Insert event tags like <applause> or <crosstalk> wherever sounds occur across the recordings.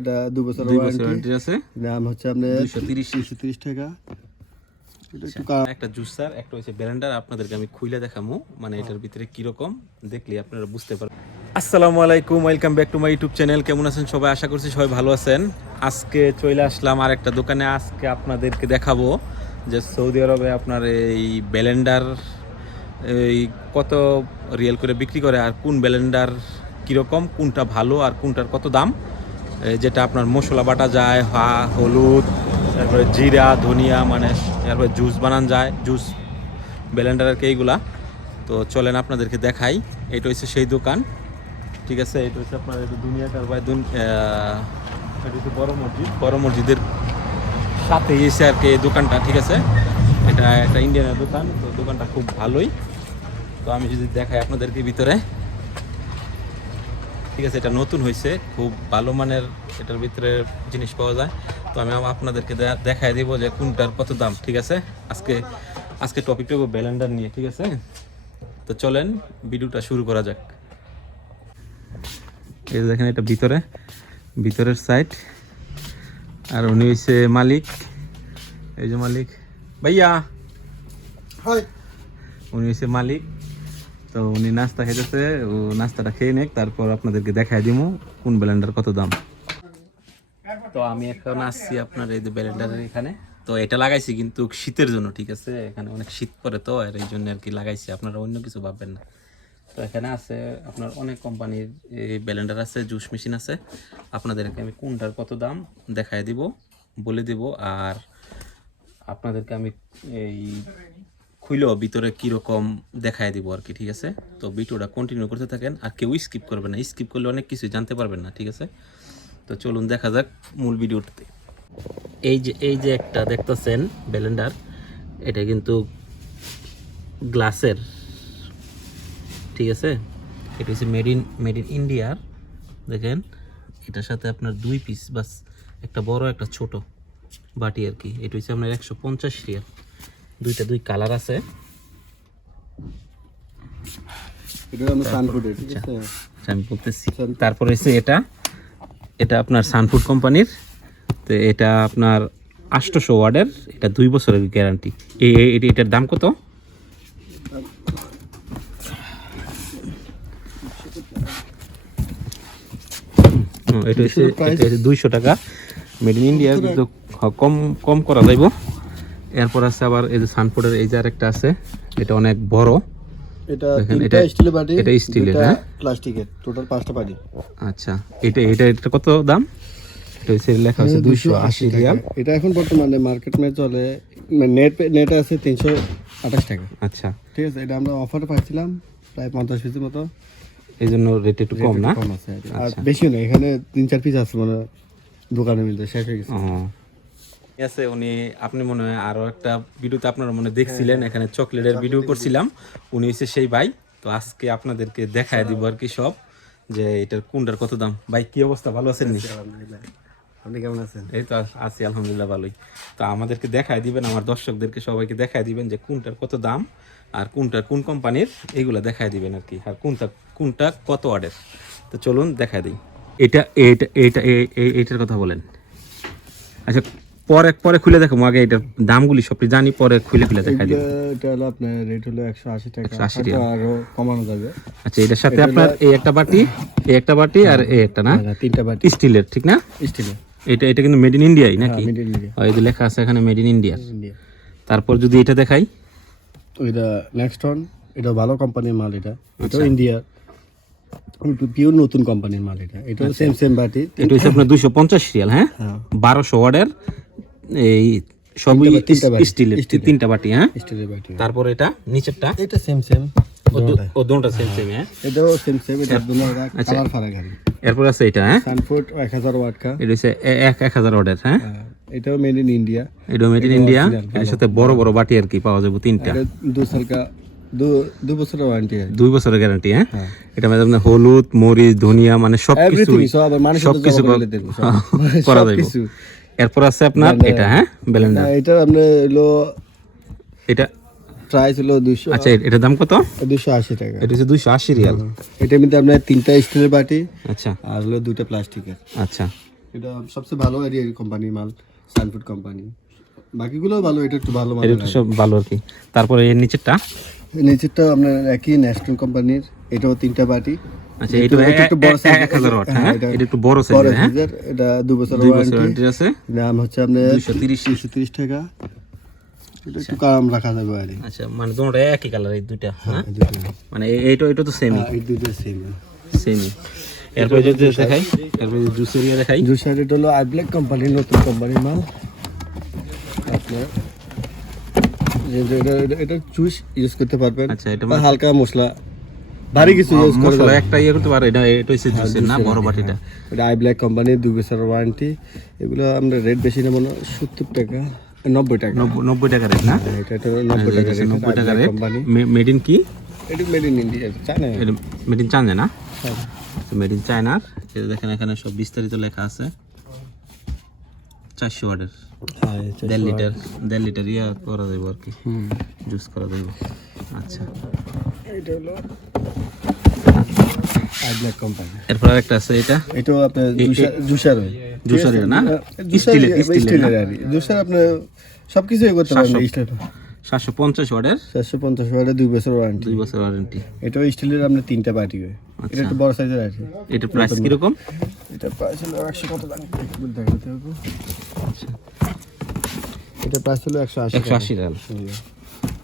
এটা দু বছর ওয়ারেন্টি আছে। দাম হচ্ছে আপনার দুইশো তিরিশ। তিরিশশো তিরিশ টাকা। এটা একটু কা- জুসার একটা হচ্ছে ব্লেন্ডার আপনাদেরকে আমি খুইলে দেখামু মানে এটার ভিতরে কীরকম দেখলে আপনারা বুঝতে পারবেন। আসসালামু আলাইকুম welcome back to my YouTube channel কেমন আছেন সবাই? আশা করছি সবাই ভালো আছেন। আজকে চলে আসলাম আর একটা দোকানে আজকে আপনাদেরকে দেখাবো যে সৌদি আরবে আপনার এই ব্লেন্ডার এই কত রিয়েল করে বিক্রি করে আর কোন ব্লেন্ডার কীরকম কোনটা ভালো আর কোনটার কত দাম। যেটা আপনার মশলা বাটা যায়, হা, হলুদ, তারপরে জিরা, ধনিয়া মানে তারপরে জুস বানান যায় জুস ব্লেন্ডার আর কি এইগুলা তো চলেন আপনাদেরকে দেখাই। এটা হচ্ছে সেই দোকান। ঠিক আছে এটা হচ্ছে আপনার এটা দুনিয়া কারবাই হচ্ছে বড় মসজিদ। বড় মসজিদের সাথে এসে আর কি এই দোকানটা, ঠিক আছে? এটা একটা ইন্ডিয়ানের দোকান, তো দোকানটা খুব ভালোই। তো আমি যদি দেখাই আপনাদেরকে ভিতরে। ঠিক আছে এটা নতুন হয়েছে খুব ভালো মানের এটার ভিতরে জিনিস পাওয়া যায়। তো আমি আপনাদেরকে দেখাই দিব যে কোনটার কত দাম ঠিক আছে? আজকে আজকে টপিকটা ব্যালেন্ডার নিয়ে ঠিক আছে? তো চলেন ভিডিওটা শুরু করা যাক। এই দেখেন এটা ভিতরে ভিতরের সাইড আর উনি হচ্ছে মালিক। এই যে মালিক। ভাইয়া! উনি হচ্ছে মালিক। তো উনি নাস্তা খেতেছে ও নাস্তাটা খেয়ে নেক, তারপর আপনাদেরকে দেখাই দিমু কোন ব্লেন্ডার কত দাম। তো আমি এখন আসছি আপনার এই ব্লেন্ডারের এখানে। তো এটা লাগাইছি কিন্তু শীতের জন্য, ঠিক আছে? এখানে অনেক শীত পড়ে তো, আর এই জন্য আর কি লাগাইছি। আপনারা অন্য কিছু ভাববেন না। তো এখানে আছে আপনার অনেক কোম্পানির এই ব্লেন্ডার আছে জুস মেশিন আছে। আপনাদেরকে আমি কোনটার কত দাম দেখাই দিব, বলে দিব। আর আপনাদেরকে আমি এই খুইলেও ভিতরে কীরকম দেখায় দিব আর কি ঠিক আছে? তো ভিডিওটা কন্টিনিউ করতে থাকেন, আর কেউ স্কিপ করবেন না। স্কিপ করলে অনেক কিছু জানতে পারবেন না, ঠিক আছে? তো চলুন দেখা যাক মূল ভিডিওটাতে। এই যে এই যে একটা দেখতেছেন ব্লেন্ডার, এটা কিন্তু গ্লাসের, ঠিক আছে? এটা হচ্ছে মেড ইন মেড ইন ইন্ডিয়ার দেখেন? এটার সাথে আপনার দুই পিস বাস একটা বড়, একটা ছোট বাটি আর কি এটা হচ্ছে আপনার একশো পঞ্চাশ রিয়াল দুইটা দুই কালার আছে। আমি বলতেছি তারপরে হচ্ছে এটা। এটা আপনার সানফুড কোম্পানির তো এটা আপনার আটশোশো ওয়ার্ডের। এটা দুই বছরের গ্যারান্টি এটার দাম কত? এটা হচ্ছে দুইশো টাকা। মেড ইন ইন্ডিয়া কম কম করা যাইব। এরপর আছে আবার এই যে সানফুডের এই যে আরেকটা আছে এটা অনেক বড়। এটা তিনটা স্টিলের বাটি এটা স্টিলের, হ্যাঁ? প্লাস্টিকের টোটাল পাঁচটা বাটি। আচ্ছা এটা এটা এটা কত দাম? এটা হচ্ছে লেখা আছে দুইশো আশি রিয়াল। এটা এখন বর্তমানে মার্কেট মে চলে নেট নেট আছে তিনশো আঠাশ টাকা। আচ্ছা। ঠিক আছে এটা আমরা অফার পাইছিলাম প্রায় পঞ্চাশ পিসের মতো। এই জন্য রেট একটু কম না? কম আছে আর কি। আর না এখানে তিন চার পিস আছে মানে দোকানের মধ্যে শেষ হয়ে গেছে। আছে উনি আপনি মনে হয় আরও একটা ভিডিওতে আপনারা মনে দেখছিলেন এখানে চকলেটের ভিডিও করছিলাম। উনি হচ্ছে সেই ভাই। তো আজকে আপনাদেরকে দেখায় দিব আর কি সব যে এটার কোনটার কত দাম। ভাই কি অবস্থা? ভালো আছেন নি? আপনি কেমন আছেন? এই তো আছি আলহামদুলিল্লাহ ভালোই। তো আমাদেরকে দেখায় দিবেন আমার দর্শকদেরকে সবাইকে দেখায় দিবেন যে কোনটার কত দাম আর কোনটার কোন কোম্পানির এইগুলো দেখায় দিবেন আর কি। আর কোনটা কোনটা কত অর্ডার তো চলুন দেখায় দিই। এটা এটা এটা এইটার কথা বলেন। আচ্ছা পরে পরে খুলে দেখো। আগে এটার দামগুলি সব জানি পরে খুলে খুলে দেখায় দিই এটা এটা হলো আপনার রেট হলো একশো আশি টাকা। 180 হয়তো আরও কমানো যাবে। আচ্ছা এটার সাথে আপনার এই একটা বাটি এই একটা বাটি আর এই একটা না? হ্যাঁ, তিনটা বাটি। স্টিলের ঠিক না? স্টিলের। এটা এটা কিন্তু মেড ইন ইন্ডিয়াই নাকি? ও, এই যে লেখা আছে এখানে মেড ইন ইন্ডিয়া তারপর যদি এটা দেখাই। এটা নেক্সট অন এটা ভালো কোম্পানির মাল এটা। এটাও ইন্ডিয়া পিওর নতুন কোম্পানির মাল এটা। এটাও সেম সেম বাটি এটা হচ্ছে আপনার দুইশো পঞ্চাশ রিয়াল হ্যাঁ? হ্যাঁ। বারোশো ওয়ার্ডের এই সবই। স্টিলের তিনটা বাটি হ্যাঁ? স্টিলের বাটি তারপর এটা নিচেরটা? এটা সেম সেম ও সেম সেম হ্যাঁ? এটাও সেম সেম এটা দুটো কালার ফারাক আর এরপর আছে এটা হ্যাঁ? সানফুড এক ওয়াট কা এটা হচ্ছে এ- এক এক হাজার অর্ডার হ্যাঁ? হ্যাঁ, এটাও মেড ইন ইন্ডিয়া এটা মেড ইন ইন্ডিয়া এর সাথে বড় বড় বাটি আর কি পাওয়া যাবে তিনটা। এটা দু সাল কা দু দু বছরের ওয়ারেন্টি দুই বছরের গ্যারান্টি হ্যাঁ? এটা মানে আপনার হলুদ মরিচ ধনিয়া মানে সব কিছু কিছু করা যাবে <laughs> এরপর আছে আপনার এটা হ্যাঁ? ব্লেন্ডার এটা হলো এটা প্রাইস হলো দুশো আচ্ছা এটার দাম কত? দুশো আশি টাকা। এটা হচ্ছে দুইশো আশি রিয়াল। এটার মধ্যে আপনার তিনটা স্টিলের বাটি আচ্ছা। আর হলো দুটো প্লাস্টিকের আচ্ছা। এটা সবচেয়ে ভালো এই কোম্পানির মাল সানফুড কোম্পানি বাকিগুলো ভালো এটা একটু ভালো এটা একটু সব ভালো আর কি। তারপরে এর নিচেরটা? নিচেরটা আপনার একই ন্যাশনাল কোম্পানির এটাও তিনটা বাটি। আচ্ছা এটা এটা একটু বড় size এক হাজার ওয়াট হ্যাঁ, হ্যাঁ? এটা এটা একটু বড় বড় হ্যাঁ? এটা দু বছর ওয়ারেন্টি ওয়ারেন্টি আছে। দাম হচ্ছে আপনার টাকা। এটা একটু কম রাখা যাবে আর আচ্ছা মানে তোমার একই কালার এই দুইটা হ্যাঁ মানে এই- এইটা এটা তো সেমই হ্যাঁ, এই দুটো সেম সেমই এরপরে যদি দেখাই এরপরে জুস এরিয়া দেখাই। জুসার এটা হলো আই ব্ল্যাক কোম্পানির নতুন কোম্পানির মাল। আপনার এটা- এটা- এটা ইউজ করতে পারবেন। আচ্ছা এটা হালকা মশলা ভারী কিছু ইউজ একটা ইয়ে করতে পারে এটা এটা হচ্ছে জুসের না বড় বাটিটা। এটা আই ব্ল্যাক কোম্পানির দুই বছরের ওয়ারেন্টি এগুলো আমরা রেট বেশি নেব না সত্তর টাকা নব্বই টাকা। নব্বই- টাকা রেট না? হ্যাঁ, এটা এটা নব্বই টাকা রেট নব্বই টাকা রেট মেড ইন কি? এটা মেড ইন ইন্ডিয়া চায়না এটা মেড ইন চায়না না? হ্যাঁ। মেড ইন চায়নার এটা দেখেন এখানে সব বিস্তারিত লেখা আছে। চারশো হ্যাঁ এটা- দেড় লিটার দেড় লিটার ইয়া করা যাবে আর কি। হুম। জুস করা যাবে আচ্ছা। এটা হলো আই কোম্পানি এরপর একটা আছে এটা? এটাও আপনার জুসার জুসার হয় না? জুসার স্টিলের- স্টিলের স্টিলের আর জুসার আপনার সব কিছু করতে পারবেন স্টিল সাতশো পঞ্চাশ ওয়াটের? চারশো পঞ্চাশ ওয়াটের দুই বছর ওয়ারেন্টি দুই বছর ওয়ারেন্টি এটাও স্টিলের আপনার তিনটা পার্টি হয় এটা একটু বড় সাইজের আছে এটার প্রাইস কীরকম? এটা প্রাইস হলো কত একটু হবে। এটা প্রাইস হলো একশো আশি একশো আশি রিয়াল।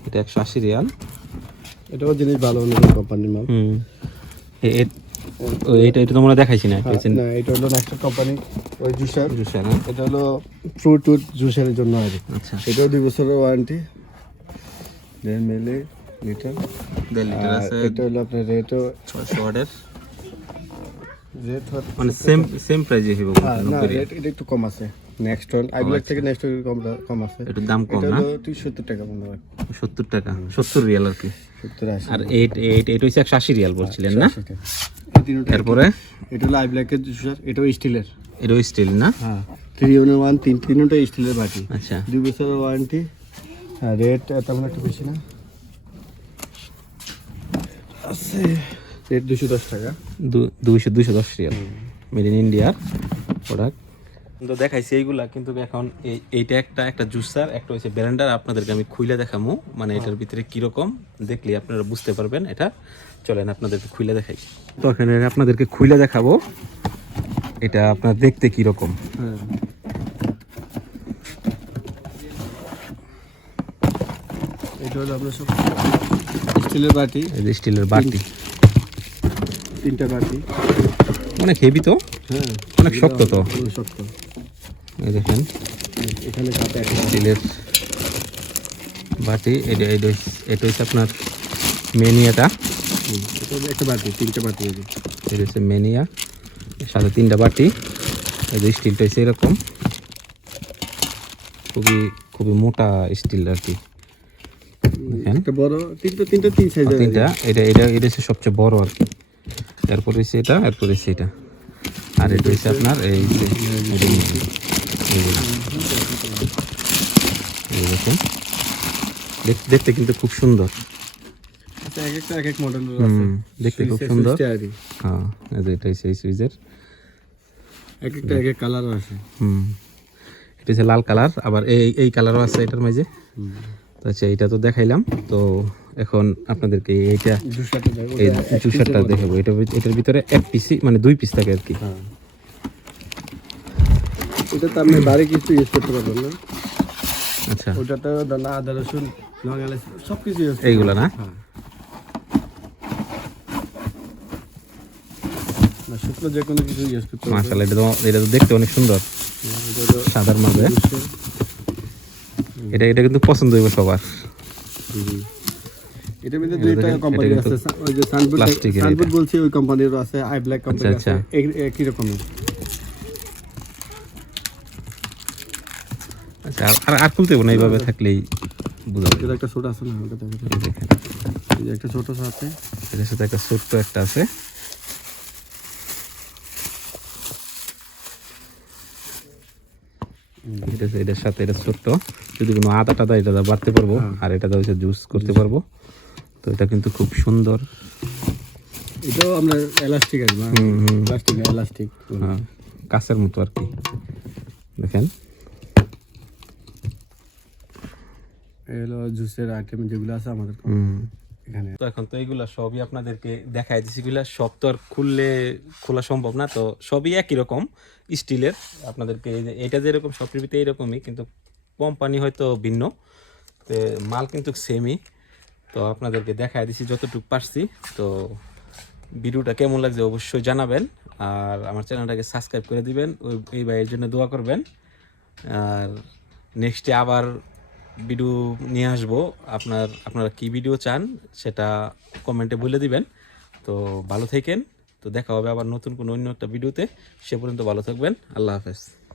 এটা একশো আশি রিয়াল। এটাও জিনিস ভালো নতুন কোম্পানির মাল। হুম। এ- এ- এইটা এটা তোমরা দেখাইছি না এটা হচ্ছে না এটা হলো নেক্সট কোম্পানি ওই জুসার। জুসার এটা হলো ফ্রুট টুট জুসারের জন্য আর আচ্ছা। এটাও দুই বছরের ওয়ারেন্টি দেড় মিলি লিটার। দেড় লিটার আছে। এটা হলো আপনার রেটও ছয়শো ওয়াটের। রেট মানে সেম সেম প্রাইজে হইব না রেট এটা একটু কম আছে। নেক্সট থেকে নেক্সট কম কম আছে। একটু দাম কম না? তুই টাকা মনে হয়। টাকা সত্তর রিয়াল আর কি। আর রিয়াল বলছিলেন না? এরপরে? এটা হলো আইব্ল্যাকের জুসার এটাও স্টিলের। এটাও স্টিল না? হ্যাঁ। থ্রি ওয়ান তিন তিনটা স্টিলের বাটি। আচ্ছা। দুই বছরের ওয়ারেন্টি হ্যাঁ রেট তেমন একটা বেশি না। আছে। রেট দুশো দশ টাকা। দু- দুইশো দুইশো দশ রিয়াল। মেড ইন ইন্ডিয়ার প্রোডাক্ট তো দেখাইছি এইগুলা কিন্তু এখন এই এইটা একটা একটা জুসার একটা হচ্ছে ব্লেন্ডার। আপনাদেরকে আমি খুইলে দেখামু মানে এটার ভিতরে কীরকম দেখলে আপনারা বুঝতে পারবেন এটা। চলেন আপনাদেরকে খুইলে দেখাই। তো এখানে আপনাদেরকে খুইলে দেখাবো এটা আপনার দেখতে কীরকম। হ্যাঁ। এটা হলো আপনার সব স্টিলের বাটি। এই স্টিলের বাটি। তিনটা বাটি। অনেক হেভি তো? হ্যাঁ। অনেক শক্ত তো? শক্ত। এই দেখেন। এখানে স্টিলের বাটি এটা এটা হচ্ছে- এটা হচ্ছে আপনার মেনিয়াটা। একটা বাটি তিনটা বাটি এটা হচ্ছে মেনিয়া সাথে তিনটা বাটি। এই যে স্টিলটা হচ্ছে এরকম। খুবই খুবই মোটা স্টিল আর কি। বড় তিনটা তিনটা তিন তিনটা এটা এটা এটা হচ্ছে সবচেয়ে বড় আর কি। এরপর হচ্ছে এটা এরপর হচ্ছে এটা। আর এটা হচ্ছে আপনার এই দেখ- দেখতে কিন্তু খুব সুন্দর। আচ্ছা দেখতে খুব সুন্দর। হ্যাঁ সুইচের এক একটা এক এক কালারও আছে। হুম এটা হচ্ছে লাল কালার আবার এই এই কালারও আছে এটার মাঝে। আচ্ছা তো দেখাইলাম। তো এখন আপনাদেরকে এইটা জুসারটা যাই এই জুসারটা দেখাবো। এটা এটার ভিতরে এক পিসি মানে দুই পিস থাকে আর কি। এটা তো আপনি বাড়ি কিছু ইউজ করতে পারবেন না। আচ্ছা। ওটাতে দানা আদা রসুন লং এলাচ সব কিছু ইউজ এইগুলা না? শুকনো যে কোনো কিছু ইউজ করতে পারবেন। মাশাআল্লাহ এটা তো এটা তো দেখতে অনেক সুন্দর। সাদার মাঝে। এটা এটা কিন্তু পছন্দ হইব সবার। মধ্যে দুইটা কোম্পানি আছে। ওই যে বলছি ওই কোম্পানিরও আছে আই ব্ল্যাক কোম্পানি আছে। একই রকমের আর- আর খুলতে হবে না এইভাবে থাকলেই বোঝা এটা একটা ছোট আছে না ওটা দেখেন। একটা ছোট আছে এটার সাথে একটা ছোট্ট একটা আছে। এটা এটার সাথে এটা ছোট্ট। যদি কোনো আদা টাদা এটা বাড়তে পারব আর এটা হচ্ছে জুস করতে পারব। তো এটা কিন্তু খুব সুন্দর। এটাও আপনার এলাস্টিক। প্লাস্টিক হ্যাঁ কাছের মতো আর কি। দেখেন। এই হলো জুসের আইটেম যেগুলো আছে আমাদের এখানে। তো এখন তো এইগুলা সবই আপনাদেরকে দেখাই দিছি। এগুলা সব তো আর খুললে খোলা সম্ভব না তো সবই একই রকম স্টিলের। আপনাদেরকে এই যে এটা যেরকম সব টিভিতে এইরকমই কিন্তু কোম্পানি হয়তো ভিন্ন। তো মাল কিন্তু সেমই তো আপনাদেরকে দেখাই দিছি যতটুকু পারছি। তো ভিডিওটা কেমন লাগছে অবশ্যই জানাবেন। আর আমার চ্যানেলটাকে সাবস্ক্রাইব করে দিবেন। ওই এই ভাইয়ের জন্য দোয়া করবেন। আর নেক্সটে আবার ভিডিও নিয়ে আসব। আপনার, আপনারা কি ভিডিও চান সেটা কমেন্টে বলে দিবেন। তো ভালো থাকেন। তো দেখা হবে আবার নতুন কোনো অন্য একটা ভিডিওতে। সে পর্যন্ত ভালো থাকবেন। আল্লাহ হাফেজ।